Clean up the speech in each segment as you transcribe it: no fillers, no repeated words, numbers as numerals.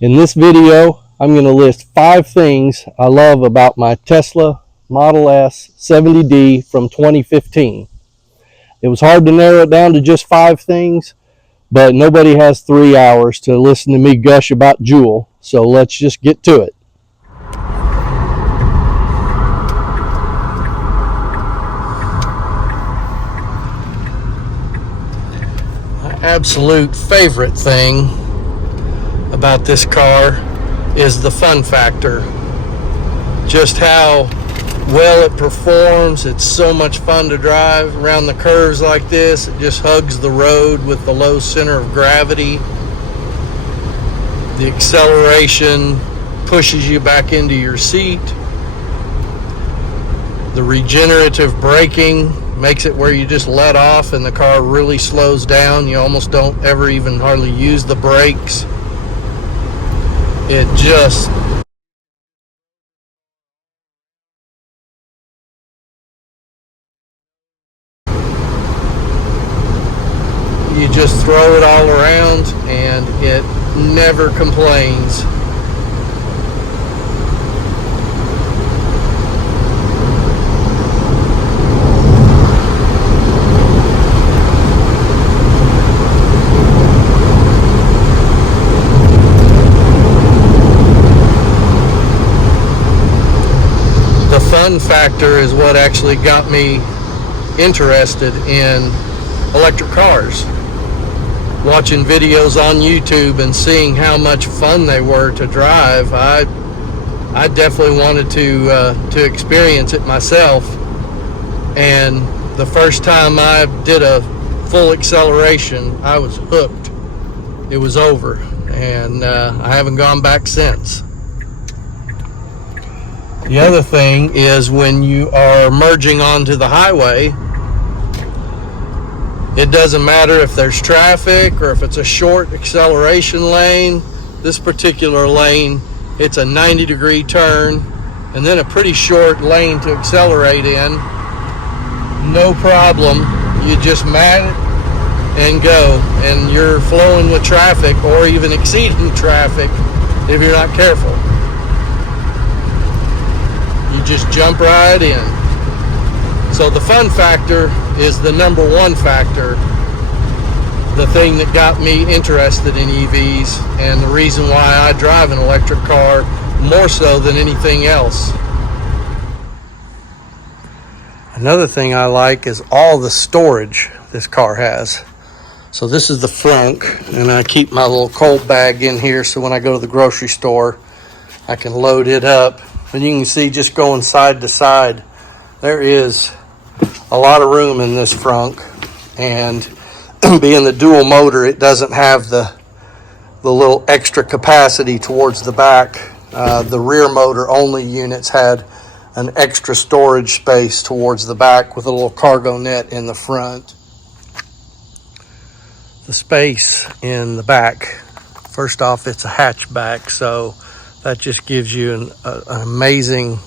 In this video, I'm going to list 5 things I love about my Tesla Model S 70D from 2015. It was hard to narrow it down to just 5 things, but nobody has 3 hours to listen to me gush about Jewel, so let's just get to it. My absolute favorite thing about this car is the fun factor. Just how well it performs. It's so much fun to drive around the curves like this. It just hugs the road with the low center of gravity. The acceleration pushes you back into your seat. The regenerative braking makes it where you just let off and the car really slows down. You almost don't ever even hardly use the brakes. It just you just throw it all around and it never complains. The fun factor is what actually got me interested in electric cars. Watching videos on YouTube and seeing how much fun they were to drive, I definitely wanted to experience it myself. And the first time I did a full acceleration, I was hooked. It was over, and I haven't gone back since. The other thing is when you are merging onto the highway, it doesn't matter if there's traffic or if it's a short acceleration lane. This particular lane, it's a 90-degree turn and then a pretty short lane to accelerate in. No problem. You just mat it and go, and you're flowing with traffic or even exceeding traffic if you're not careful. You just jump right in. So the fun factor is the number one factor, the thing that got me interested in EVs and the reason why I drive an electric car more so than anything else. Another thing I like is all the storage this car has. So this is the front, and I keep my little cold bag in here so when I go to the grocery store I can load it up. And you can see just going side to side, there is a lot of room in this front, and being the dual motor, it doesn't have the little extra capacity towards the back. The rear motor only units had an extra storage space towards the back with a little cargo net in the front. The space in the back, first off, it's a hatchback, so that just gives you an amazing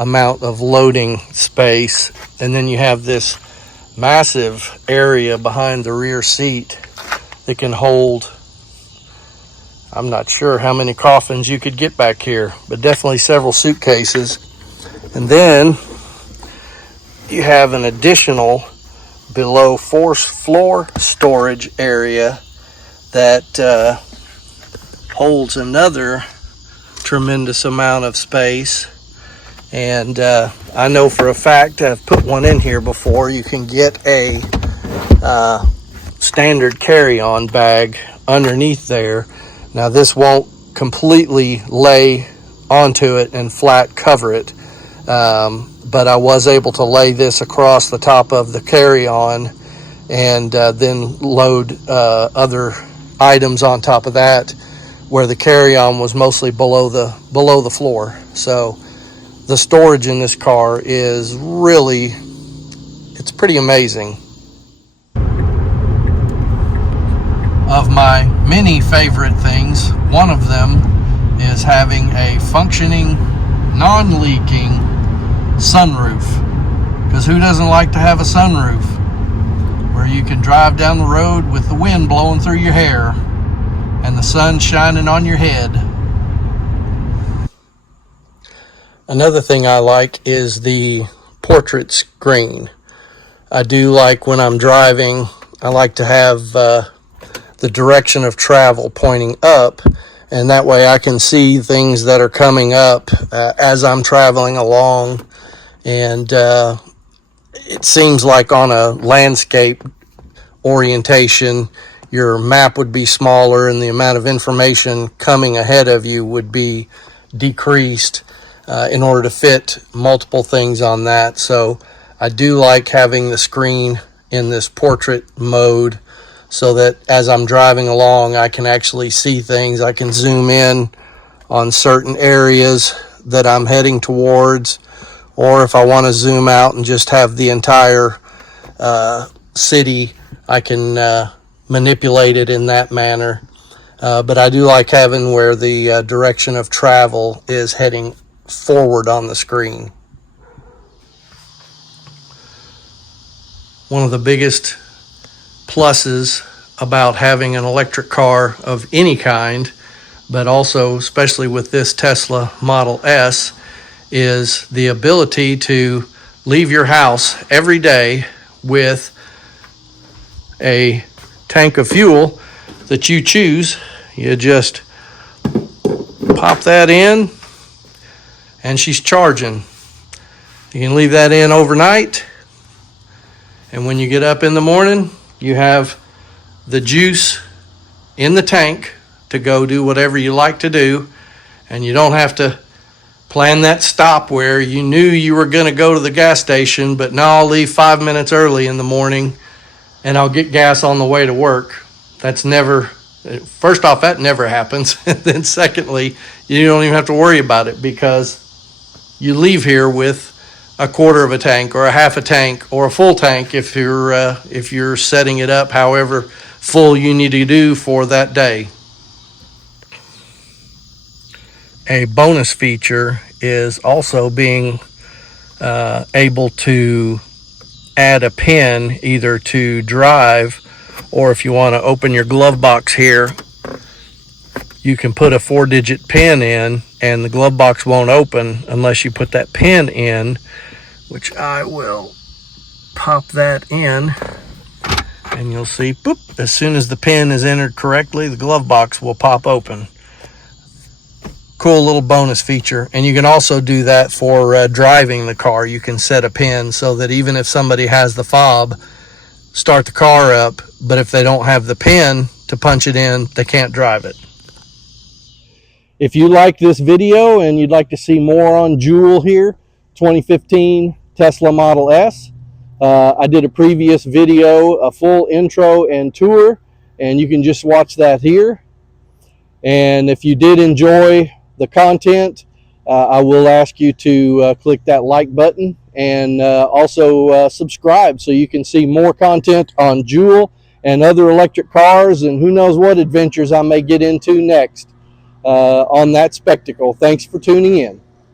amount of loading space. And then you have this massive area behind the rear seat that can hold, I'm not sure how many coffins you could get back here, but definitely several suitcases. And then you have an additional below floor storage area that holds another tremendous amount of space. And I know for a fact, I've put one in here before, you can get a standard carry-on bag underneath there. Now this won't completely lay onto it and flat cover it, but I was able to lay this across the top of the carry-on and then load other items on top of that, where the carry-on was mostly below the floor. So the storage in this car is really, it's pretty amazing. Of my many favorite things, one of them is having a functioning, non-leaking sunroof. Because who doesn't like to have a sunroof where you can drive down the road with the wind blowing through your hair and the sun's shining on your head. Another thing I like is the portrait screen. I do like when I'm driving, I like to have the direction of travel pointing up, and that way I can see things that are coming up as I'm traveling along. And it seems like on a landscape orientation, your map would be smaller and the amount of information coming ahead of you would be decreased in order to fit multiple things on that. So I do like having the screen in this portrait mode so that as I'm driving along, I can actually see things. I can zoom in on certain areas that I'm heading towards, or if I want to zoom out and just have the entire city, I can manipulate it in that manner. But I do like having where the direction of travel is heading forward on the screen. One of the biggest pluses about having an electric car of any kind, but also especially with this Tesla Model S, is the ability to leave your house every day with a tank of fuel that you choose. You just pop that in and she's charging. You can leave that in overnight, and when you get up in the morning, you have the juice in the tank to go do whatever you like to do, and you don't have to plan that stop where you knew you were going to go to the gas station, but now I'll leave 5 minutes early in the morning and I'll get gas on the way to work. That's never, first off, that never happens. And then secondly, you don't even have to worry about it because you leave here with a quarter of a tank or a half a tank or a full tank if you're setting it up however full you need to do for that day. A bonus feature is also being able to add a pin either to drive, or if you want to open your glove box here, you can put a 4-digit pin in and the glove box won't open unless you put that pin in, which I will pop that in, and you'll see, boop, as soon as the pin is entered correctly, the glove box will pop open. Cool little bonus feature. And you can also do that for driving the car. You can set a pin so that even if somebody has the fob, start the car up, but if they don't have the pin to punch it in, they can't drive it. If you like this video and you'd like to see more on Joule here, 2015 Tesla Model S, I did a previous video, a full intro and tour, and you can just watch that here. And if you did enjoy the content, I will ask you to click that like button and also subscribe so you can see more content on Joule and other electric cars, and who knows what adventures I may get into next on that spectacle. Thanks for tuning in.